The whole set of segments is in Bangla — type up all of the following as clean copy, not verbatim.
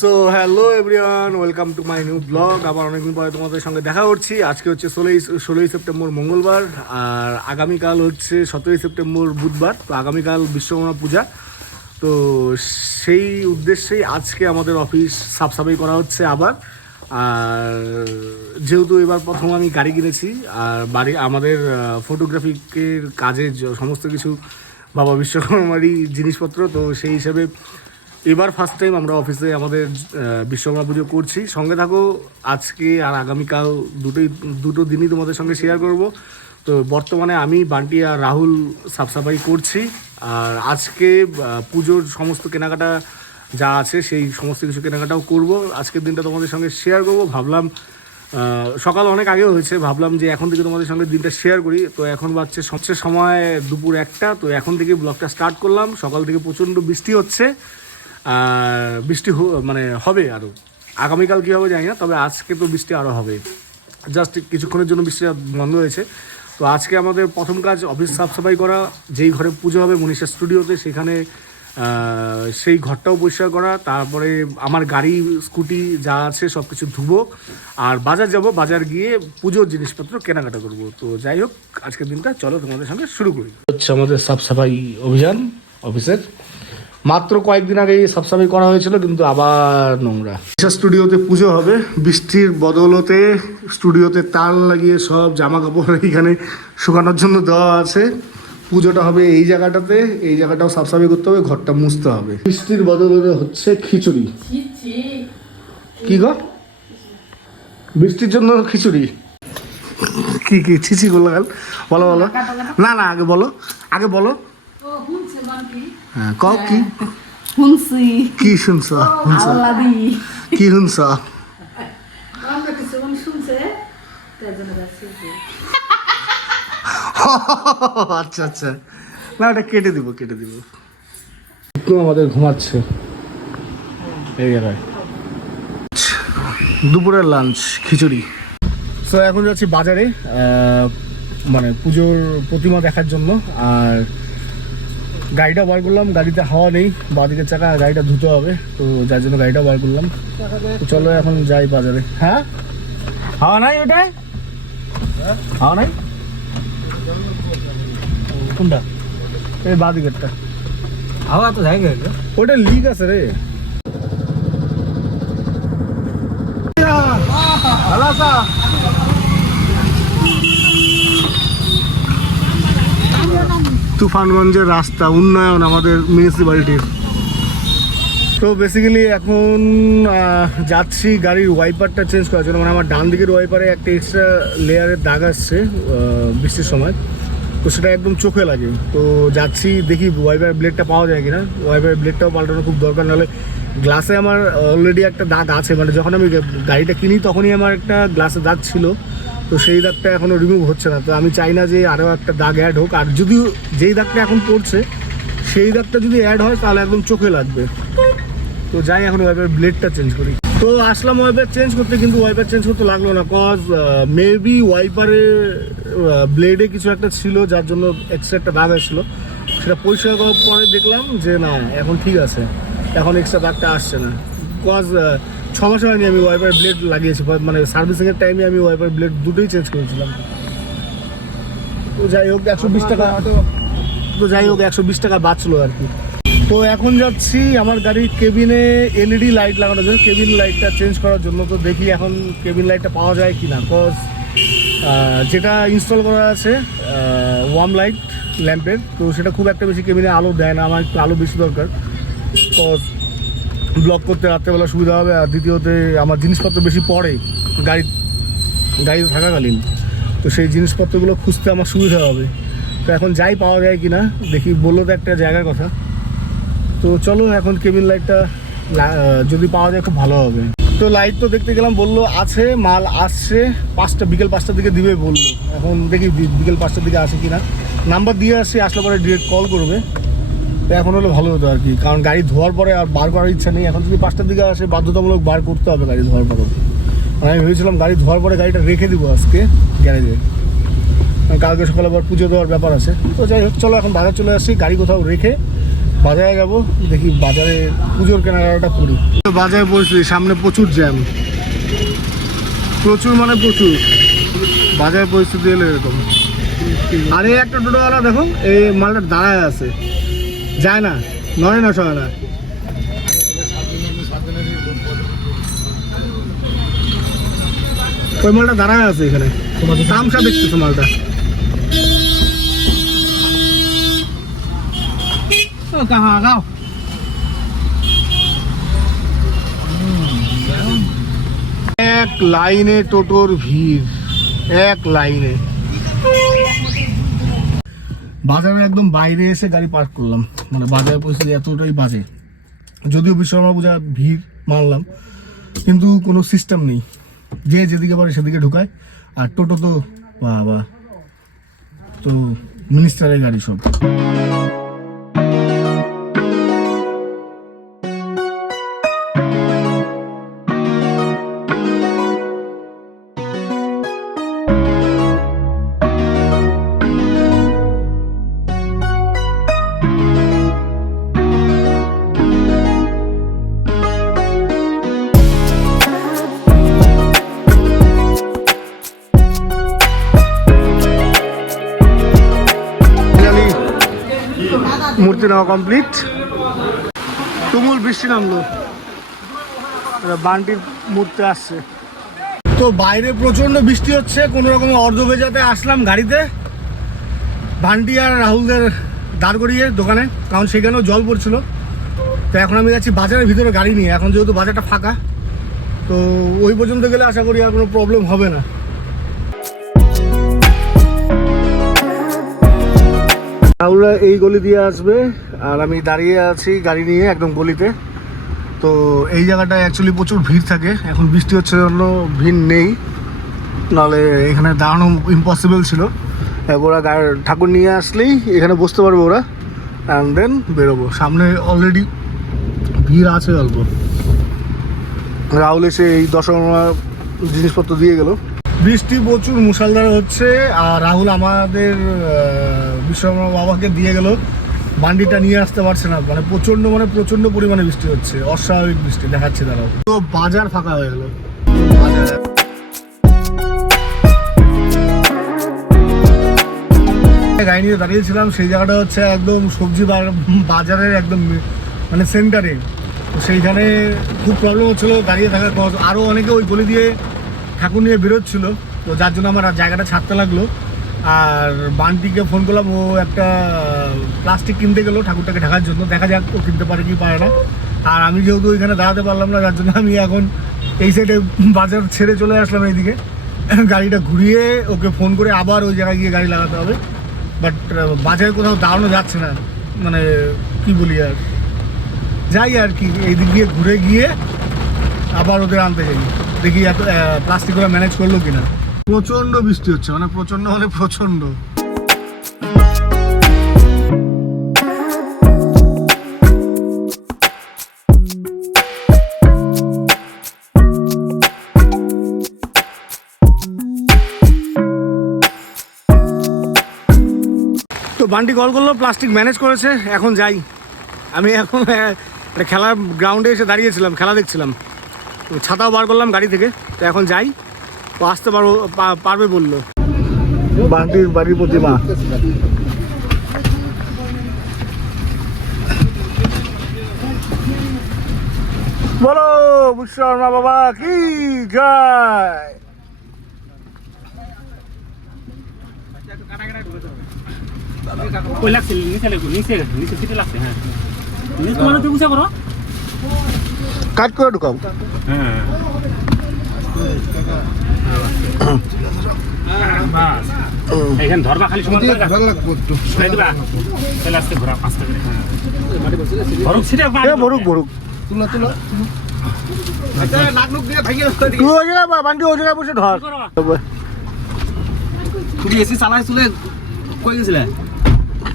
So hello everyone, welcome to my new blog. আবার অনেকদিন পরে তোমাদের সঙ্গে দেখা করছি। আজকে হচ্ছে 16ই সেপ্টেম্বর মঙ্গলবার, আর আগামীকাল হচ্ছে 17ই সেপ্টেম্বর বুধবার। তো আগামীকাল বিশ্বকর্মা পূজা, তো সেই উদ্দেশ্যেই আজকে আমাদের অফিস সাফসাফাই করা হচ্ছে আবার। আর যেহেতু এবার প্রথম আমি গাড়ি কিনেছি, আর বাড়ি আমাদের ফটোগ্রাফিকের কাজে সমস্ত কিছু বাবা বিশ্বকর্মারই জিনিসপত্র, তো সেই হিসাবে এবার ফার্স্ট টাইম আমরা অফিসে আমাদের বিশ্বকর্মা পুজো করছি। সঙ্গে থাকো, আজকে আর আগামীকাল দুটো দিনই তোমাদের সঙ্গে শেয়ার করব। তো বর্তমানে আমি, বান্টি আর রাহুল সাফসাফাই করছি। আর আজকে পুজোর সমস্ত কেনাকাটা যা আছে সেই সমস্ত কিছু কেনাকাটাও করব। আজকের দিনটা তোমাদের সঙ্গে শেয়ার করব। ভাবলাম সকাল অনেক আগেও হয়েছে, ভাবলাম যে এখন থেকে তোমাদের সঙ্গে দিনটা শেয়ার করি। তো এখন বাজছে সবচেয়ে সময় দুপুর 1টা। তো এখন থেকে ব্লগটা স্টার্ট করলাম। সকাল থেকে প্রচণ্ড বৃষ্টি হচ্ছে, আর বৃষ্টি মানে হবে আরও। আগামীকাল কী হবে জানি না, তবে আজকে তো বৃষ্টি আরও হবে। জাস্ট কিছুক্ষণের জন্য বৃষ্টি বন্ধ হয়েছে। তো আজকে আমাদের প্রথম কাজ অফিস সাফসাফাই করা। যেই ঘরে পুজো হবে মনীষা স্টুডিওতে, সেখানে সেই ঘরটাও পরিষ্কার করা। তারপরে আমার গাড়ি স্কুটি যা আছে সব কিছু ধুবো, আর বাজার যাব। বাজার গিয়ে পুজোর জিনিসপত্র কেনাকাটা করব। তো যাই হোক, আজকের দিনটা চলো তোমাদের সঙ্গে শুরু করি। হচ্ছে আমাদের সাফসাফাই অভিযান অফিসের। মাত্র কয়েকদিন আগেই সাফসাফাই করা হয়েছিল, কিন্তু আবার নোংরা। স্টুডিওতে পুজো হবে, বৃষ্টির বদলতে স্টুডিওতে তার লাগিয়ে সব জামা কাপড় এখানে শুকানোর জন্য দেওয়া আছে। পুজোটা হবে এই জায়গাটাতে, এই জায়গাটাও সাফসাফাই করতে হবে, ঘরটা মুছতে হবে। বৃষ্টির বদলতে হচ্ছে খিচুড়ি। কি গো, বৃষ্টির জন্য খিচুড়ি? কি কি ছিচি বলো, বলো বলো। না না, আগে বলো, আগে বলো। হ্যাঁ, ক কি শুনছি, কি শুনছ, কি শুনছ? আচ্ছা আচ্ছা, না ওটা কেটে দিব, কেটে দিব। একটু আমাদের ঘুমাচ্ছে এই জায়গায়। দুপুরের লাঞ্চ খিচুড়ি। তো এখন যাচ্ছি বাজারে, মানে পুজোর প্রতিমা দেখার জন্য। আর গাড়িটা বার করলাম, গাড়িতে হাওয়া নেই, বাঁদিকের চাকা, গাড়িটা ধুতে হবে। তো যার জন্য গাড়িটা বার করলাম। চলো এখন যাই বাজারে। হ্যাঁ, হাওয়া নাই ওটাই, হাওয়া নাই। কোনটা? এই বাঁদিকেরটা হাওয়া তো যাই, ওটা লিক আছে রে। তুফানগঞ্জের রাস্তা উন্নয়ন আমাদের মিউনিসিপ্যালিটির। তো বেসিক্যালি এখন যাচ্ছি গাড়ির ওয়াইপারটা চেঞ্জ করার জন্য। মানে আমার ডান দিকের ওয়াইপারে একটা এক্সট্রা লেয়ারের দাগ আসছে বৃষ্টির সময়, তো সেটা একদম চোখে লাগে। তো যাচ্ছি, দেখি ওয়াইপার ব্লেডটা পাওয়া যায় কিনা। ওয়াইপার ব্লেডটাও পাল্টানো খুব দরকার, নাহলে গ্লাসে আমার অলরেডি একটা দাগ আছে। মানে যখন আমি গাড়িটা কিনি তখনই আমার একটা গ্লাসে দাগ ছিল, তো সেই দাগটা এখনও রিমুভ হচ্ছে না। তো আমি চাই না যে আরও একটা দাগ অ্যাড হোক। আর যদিও যেই দাগটা এখন পড়ছে সেই দাগটা যদি অ্যাড হয় তাহলে একদম চোখে লাগবে। তো যাই এখন ওয়াইপার ব্লেডটা চেঞ্জ করি। তো আসলাম ওয়াইপার চেঞ্জ করতে, কিন্তু ওয়াইপার চেঞ্জ করতে লাগলো না, কজ মেবি ওয়াইপারে ব্লেডে কিছু একটা ছিল যার জন্য এক্সট্রা একটা দাগ আসছিলো। সেটা পরিষ্কার করার পরে দেখলাম যে না, এখন ঠিক আছে, এখন এক্সট্রা দাগটা আসছে না। কজ 6 মাস হয়নি আমি ওয়াইপার ব্লেড লাগিয়েছি, মানে সার্ভিসিংয়ের টাইমে আমি ওয়াইপার ব্লেড দুটোই চেঞ্জ করেছিলাম। তো যাই হোক 120 টাকা, তো যাই হোক 120 টাকা বাঁচলো আর কি। তো এখন যাচ্ছি আমার গাড়ির কেবিনে এলইডি লাইট লাগানোর জন্য, কেবিন লাইটটা চেঞ্জ করার জন্য। তো দেখি এখন কেবিন লাইটটা পাওয়া যায় কি না, কজ যেটা ইনস্টল করা আছে ওয়ার্ম লাইট ল্যাম্পের, তো সেটা খুব একটা বেশি কেবিনে আলো দেয় না। আমার একটু আলো বেশি দরকার, কজ ব্লক করতে রাত্রেবেলা সুবিধা হবে। আর দ্বিতীয়তে আমার জিনিসপত্র বেশি পড়ে গাড়িতে থাকাকালীন, তো সেই জিনিসপত্রগুলো খুঁজতে আমার সুবিধা হবে। তো এখন যাই পাওয়া যায় কি না দেখি, বললো তো একটা জায়গার কথা। তো চলো এখন কেবিন লাইটটা যদি পাওয়া যায় খুব ভালো হবে। তো লাইট তো দেখতে গেলাম, বললো আছে, মাল আসছে বিকেল 5টার দিকে দিবে বললো। এখন দেখি বিকেল 5টার দিকে আসে কি না। নাম্বার দিয়ে আসছি, আসলে পরে ডিরেক্ট কল করবে। তো এখন হলে ভালো হতো আর কি, কারণ গাড়ি ধোয়ার পরে আর বার করার ইচ্ছা নেই। এখন যদি 5টার দিকে আসে বাধ্যতামূলক বার করতে হবে গাড়ি ধোয়ার পরেও। আমি ভেবেছিলাম গাড়ি ধোয়ার পরে গাড়িটা রেখে দিব আজকে গ্যারেজে, কালকে সকালে আবার পুজো দেওয়ার ব্যাপার আছে। তো যাই হোক, চলো এখন বাজার চলে আসছি, গাড়ি কোথাও রেখে বাজারে যাব, দেখি বাজারে পুজোর কেনাকাটা করি। বাজারে পরিস্থিতি, সামনে প্রচুর জ্যাম, প্রচুর মানে প্রচুর। বাজারের পরিস্থিতি হলো এরকম। আর এই একটা টোটোওয়ালা দেখো, এই মালটা দাঁড়ায় আছে, যায় না, নয় না সয় না। ওই মালটা দাঁড়ায় আছে এখানে, তামসা দেখতেছে মালটা। এক লাইনে টোটোর ভিড়, এক লাইনে। বাজারে একদম বাইরে এসে গাড়ি পার্ক করলাম, মানে বাজারের পরিস্থিতি এতটাই বাজে। যদিও বিশ্বকর্মা পূজা ভিড় মানলাম, কিন্তু কোনো সিস্টেম নেই, যে যেদিকে পারে সেদিকে ঢুকায়। আর টোটো তো বাবা, তো মিনিস্টারের গাড়ি সব। মূর্তি নেওয়া কমপ্লিট। তুমুল বৃষ্টি নামলো, বান্টির মূর্তি আসছে। তো বাইরে প্রচন্ড বৃষ্টি হচ্ছে, কোনো রকম অর্ধ ভেজাতে আসলাম গাড়িতে, বান্টি আর রাহুলদের দাঁড় করিয়ে দোকানে, কারণ সেখানেও জল পড়ছিল। তো এখন আমি যাচ্ছি বাজারের ভিতরে গাড়ি নিয়ে, এখন যেহেতু বাজারটা ফাঁকা, তো ওই পর্যন্ত গেলে আশা করি আর কোনো প্রবলেম হবে না। রাহুলরা এই গলি দিয়ে আসবে, আর আমি দাঁড়িয়ে আছি গাড়ি নিয়ে একদম গলিতে। তো এই জায়গাটায় অ্যাকচুয়ালি প্রচুর ভিড় থাকে, এখন বৃষ্টি হচ্ছে জন্য ভিড় নেই, নাহলে এখানে দাঁড়ানো ইম্পসিবল ছিল। ওরা ঠাকুর নিয়ে আসলেই এখানে বসতে পারবে ওরা, অ্যান্ড দেন বেরোবো। সামনে অলরেডি ভিড় আছে অল্প। রাহুল এসে এই দশকর্মা জিনিসপত্র দিয়ে গেল। বৃষ্টি প্রচুর মুষলধারে হচ্ছে, আর রাহুল আমাদের বিশ্বকর্মা বাবাকে দিয়ে গেল, বান্ডিটা নিয়ে আসতে পারছে না, মানে প্রচন্ড পরিমাণে বৃষ্টি হচ্ছে, অস্বাভাবিক বৃষ্টি দেখাচ্ছে তারাও। তো বাজার ফাঁকা হয়ে গেল। গাড়ি নিয়ে দাঁড়িয়েছিলাম, সেই জায়গাটা হচ্ছে একদম সবজি বাজারের একদম মানে সেন্টারে। তো সেইখানে খুব প্রবলেম হচ্ছিলো দাঁড়িয়ে থাকার। আরও অনেকে ওই গলি দিয়ে ঠাকুর নিয়ে বেরোচ্ছিল, তো যার জন্য আমার জায়গাটা ছাড়তে লাগলো। আর বান্টিকে ফোন করলাম, ও একটা প্লাস্টিক কিনতে গেলো ঠাকুরটাকে ঢাকার জন্য, দেখা যাক ও কিনতে পারে কি পারে না। আর আমি যেহেতু ওইখানে দাঁড়াতে পারলাম না, যার জন্য আমি এখন এই সাইডে বাজার ছেড়ে চলে আসলাম এইদিকে। গাড়িটা ঘুরিয়ে ওকে ফোন করে আবার ওই জায়গায় গিয়ে গাড়ি লাগাতে হবে। বাট বাজারে কোথাও দাঁড়ানো যাচ্ছে না, মানে কি বলি, আর যাই আর কি, এই দিক দিয়ে ঘুরে গিয়ে আবার ওদের আনতে যাই, দেখি এত প্লাস্টিক ওরা ম্যানেজ করলো কিনা। প্রচন্ড বৃষ্টি হচ্ছে, মানে প্রচন্ড। তো বান্টি কল করলো, প্লাস্টিক ম্যানেজ করেছে, এখন যাই। আমি এখন একটা খেলার গ্রাউন্ডে এসে দাঁড়িয়েছিলাম, খেলা দেখছিলাম, ছাতাও বার করলাম গাড়ি থেকে। তো এখন যাই, ও আসতে পারবে বললো। বান্টির বাড়ির প্রতিমা, বলো বিশ্বকর্মা বাবা কি জয়। কাট করে ঢুকাও। এখানে ধরবা খালি সময় ভরুক বান্টি ওই জায়গায় বসে ধর। তুমি এসি চালাই চলে কই গেছিলে?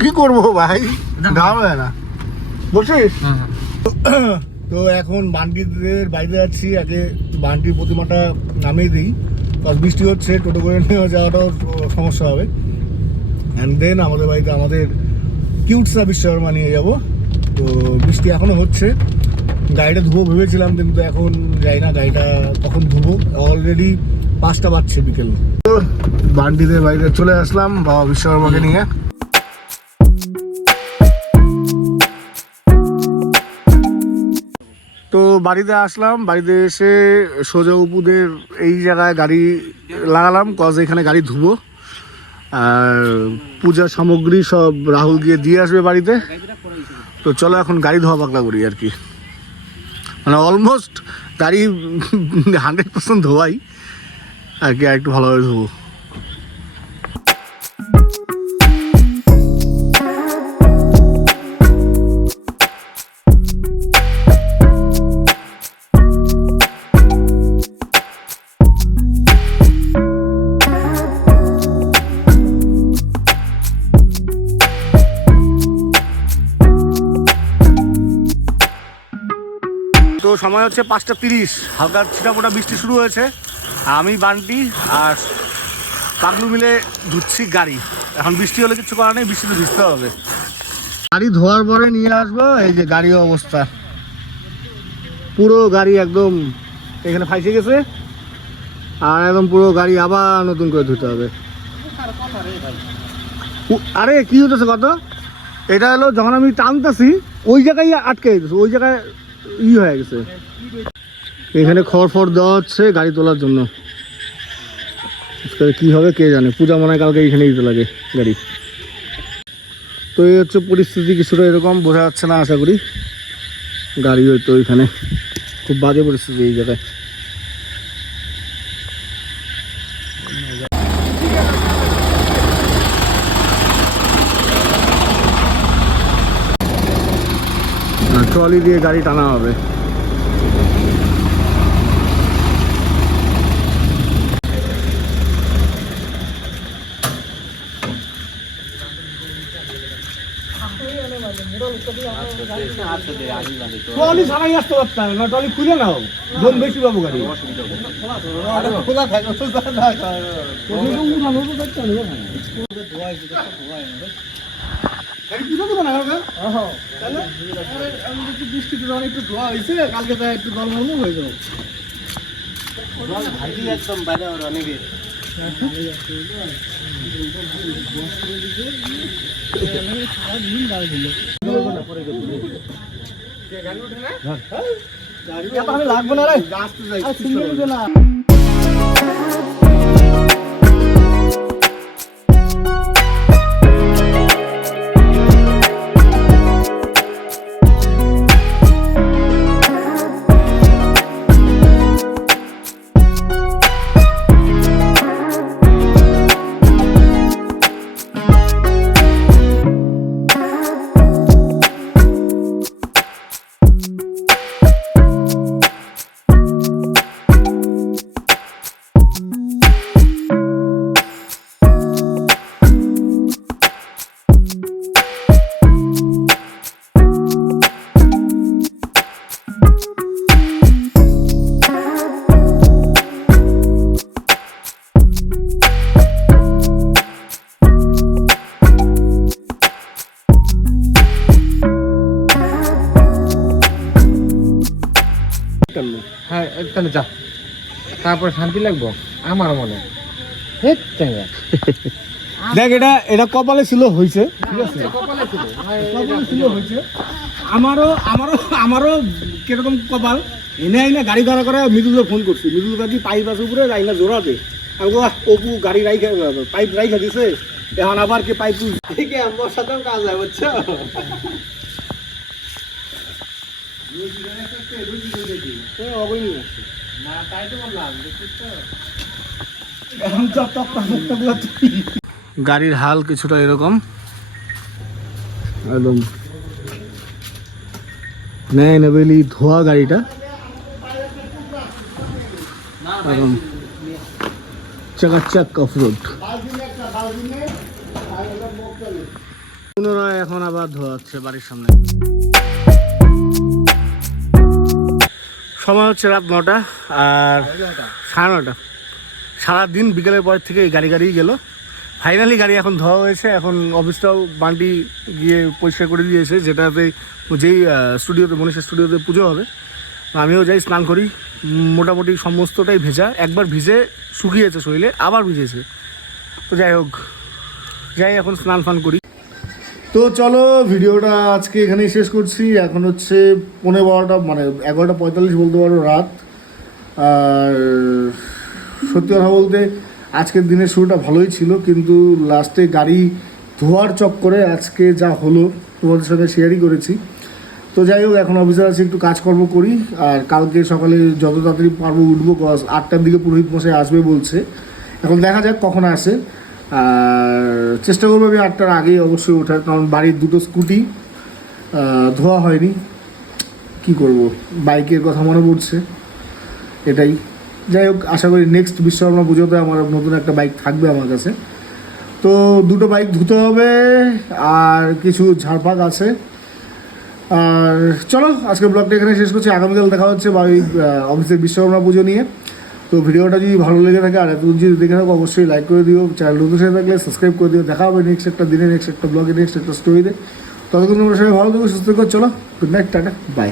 কি করবো ভাই, ঢাল হয় না, বসিস। তো এখন বান্টিদের বাইরে যাচ্ছি, আগে বান্টির প্রতিমাটা নামিয়ে দিই, কারণ বৃষ্টি হচ্ছে, টোটো করে নিয়ে যাওয়াটাও সমস্যা হবে। অ্যান্ড দেন আমাদের বাড়িতে আমাদের কিউটসা বিশ্বকর্মা নিয়ে যাবো। তো তো বৃষ্টি এখনো হচ্ছে। গাড়িটা ধুবো ভেবেছিলাম, কিন্তু এখন যাই না, গাড়িটা তখন ধুবো। অলরেডি 5টা বাজছে বিকেল। তো বান্ডিতে বাড়িতে চলে আসলাম বাবা বিশ্বকর্মাকে নিয়ে। তো বাড়িতে আসলাম, বাড়িতে এসে সোজা উপুদের এই জায়গায় গাড়ি লাগালাম, কজ এখানে গাড়ি ধুবো। আর পূজার সামগ্রী সব রাহুল গিয়ে দিয়ে আসবে বাড়িতে। তো চলো এখন গাড়ি ধোয়া পাকলা করি আর কি। মানে অলমোস্ট গাড়ি 100% ধোয়াই আর কি, আর একটু ভালোভাবে ধোবো। তো সময় হচ্ছে 5টা 30, হালকা ছিটাফোটা বৃষ্টি শুরু হয়েছে। আমি বান্টি আর পাগলু মিলে ধুচ্ছি গাড়ি। এখন বৃষ্টি হলে কিছু করার নেই, বৃষ্টিতে ভিজতে হবে। গাড়ি ধোয়ার পরে নিয়ে আসবো। এই যে গাড়ির অবস্থা, পুরো গাড়ি একদম এখানে ফাইসে গেছে, আর একদম পুরো গাড়ি আবার নতুন করে ধুতে হবে। আরে কি হতেছে কত, এটা হলো যখন আমি টানতেছি ওই জায়গায় আটকে গেছে, ওই জায়গায় হয়ে গেছে। এখানে খড় দেওয়া হচ্ছে গাড়ি তোলার জন্য। কি হবে কে জানে, পূজা মনে হয় কালকে এখানে দিতে লাগে গাড়ি। তো এই হচ্ছে পরিস্থিতি, কিছুটা এরকম বোঝা যাচ্ছে না আশা করি। গাড়ি হয়তো এখানে খুব বাজে পরিস্থিতি এই জায়গায়। ট্রলি দিয়ে গাড়ি টানা হবে। ট্রলি ছাড়াই আসতে পারতাম না, ট্রলি খুলে নাও, জন বেশি পাবো গাড়ি। বৃষ্টিতে একটু ধোয়া হয়েছে, কালকে তো একটু গরম হয়ে যাবো। একদম বাইরে অনেকে লাগবো না রে, না হ্যাঁ তাহলে যা, তারপরে শান্তি লাগবো আমার মনে। দেখ, এটা কপালে ছিল হয়েছে, ঠিক আছে, কপালে ছিল হয়েছে। আমারও কিরকম কপাল, এনে গাড়ি ভাড়া করে মৃদুলের ফোন করছি। মৃদুল কাকি পাইপ আছে উপরে, যাই না জোড়াতে। আমি অপু গাড়ি পাইপ রাইখা দিছে, এখন আবার কি পাইপ থেকে আমার সাথেও কাজ হয়, বুঝছো? গাড়ির হাল কিছুটা এরকম, একদম নেবেলি ধোয়া গাড়িটা, একদম চাকাচাক অফ রোড। পুনরায় এখন আবার ধোয়া হচ্ছে বাড়ির সামনে। সময় হচ্ছে রাত 9টা আর 9:30। সারাদিন বিকেলের পর থেকে এই গাড়ি গেল। ফাইনালি গাড়ি এখন ধোয়া হয়েছে। এখন অফিসটাও বান্টি গিয়ে পরিষ্কার করে দিয়েছে, যেটাতে যেই স্টুডিওতে মনীষের স্টুডিওতে পুজো হবে, আমিও যাই স্নান করি। মোটামুটি সমস্তটাই ভেজা, একবার ভিজে শুকিয়েছে শরীরে, আবার ভিজেছে। তো যাই হোক, যাই এখন স্নান ফান করি। তো চলো ভিডিওটা আজকে এখানেই শেষ করছি। এখন হচ্ছে 11:30, মানে 11:45 বলতে পারো রাত। আর সত্যি কথা বলতে আজকের দিনের শুরুটা ভালোই ছিল, কিন্তু লাস্টে গাড়ি ধোয়ার চক্করে আজকে যা হলো তোমাদের সঙ্গে শেয়ারই করেছি। তো যাই হোক, এখন অফিসে আছি, একটু কাজকর্ম করি। আর কালকে সকালে যত তাড়াতাড়ি পারবো উঠবো, 8টার দিকে পুরোহিত মশাই আসবে বলছে। এখন দেখা যাক কখন আসে। আর চেষ্টা করবো আমি 8টার আগেই অবশ্যই ওঠার, কারণ বাড়ির দুটো স্কুটি ধোয়া হয়নি। কি করব, বাইকের কথা মনে পড়ছে, এটাই। যাই হোক, আশা করি নেক্সট বিশ্বকর্মা পুজোতে আমার নতুন একটা বাইক থাকবে আমার কাছে। তো দুটো বাইক ধুতে হবে, আর কিছু ঝাড়পাক আছে। আর চলো আজকে ব্লগটা এখানে শেষ করছি। আগামীকাল দেখা হচ্ছে বা ওই অফিসের বিশ্বকর্মা পুজো নিয়ে। তো ভিডিওটা যদি ভালো লেগে থাকে আর এতদিন যদি দেখে থাকো, অবশ্যই লাইক করে দিও। চ্যানেল নতুন হয়ে থাকলে সাবস্ক্রাইব করে দিও। দেখা হবে নেক্সট একটা দিনে, নেক্সট একটা ব্লগে, নেক্সট একটা স্টোরিতে। ততক্ষণ তোমরা সবাই ভালো থেকো, সুস্থ থেকো। চলো, গুড নাইট, টাটা, বাই।